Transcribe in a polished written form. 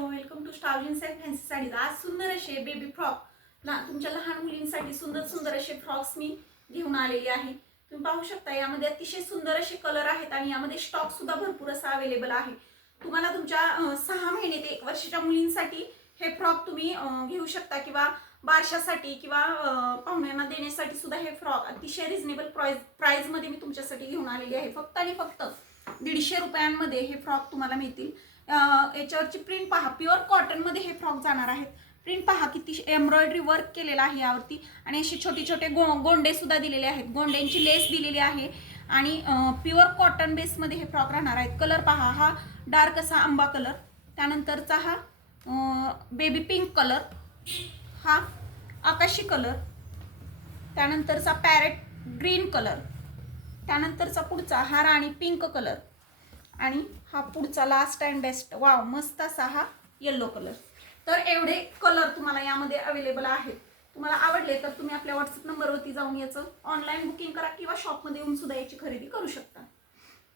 Hello, welcome to स्टार्जिंग and fancy saris. आज सुंदर असे बेबी फ्रॉक तुमच्या लहान मुलींसाठी सुंदर सुंदर असे फ्रॉक्स मी घेऊन आलेले आहे। तुम्ही पाहू शकता यामध्ये अतिशय सुंदर असे कलर आहेत आणि यामध्ये स्टॉक सुद्धा भरपूर असा अवेलेबल आहे। तुम्हाला तुमच्या 6 महिने ते 1 वर्षाच्या मुलींसाठी हे फ्रॉक तुम्ही घेऊ शकता किंवा बारशासाठी किंवा पाहुण्यांना देण्यासाठी सुद्धा हे फ्रॉक अतिशय रिजनेबल प्राइस मध्ये मी तुमच्यासाठी घेऊन आलेली आहे। फक्त आणि फक्त 150 रुपयांमध्ये हे फ्रॉक तुम्हाला मिळतील। याच्यावरची प्रिंट पहा, प्युअर कॉटन मध्ये हे फ्रॉक जाणार आहेत। प्रिंट पहा किती एम्ब्रॉयडरी वर्क केलेला आहे यावरती आणि असे छोटे छोटे गोंडे सुद्धा दिलेले आहेत। गोंड्यांची लेस दिलेली आहे आणि प्युअर कॉटन बेस मध्ये हे फ्रॉक राहणार आहेत। कलर पहा, हा डार्क असा आंबा कलर, त्यानंतरचा हा बेबी पिंक कलर, हा आकाशी कलर, त्यानंतरचा पॅरेट ग्रीन कलर, त्यानंतरचा पुढचा हा राणी पिंक कलर आणि हा पुढचा लास्ट अँड बेस्ट वाव मस्त असा हा येलो कलर। तर एवढे कलर तुम्हाला यामध्ये अवेलेबल आहेत। तुम्हाला आवडले तर तुम्ही आपल्या व्हॉट्सअप नंबरवरती जाऊन याचं ऑनलाईन बुकिंग करा किंवा शॉपमध्ये येऊन सुद्धा याची खरेदी करू शकता।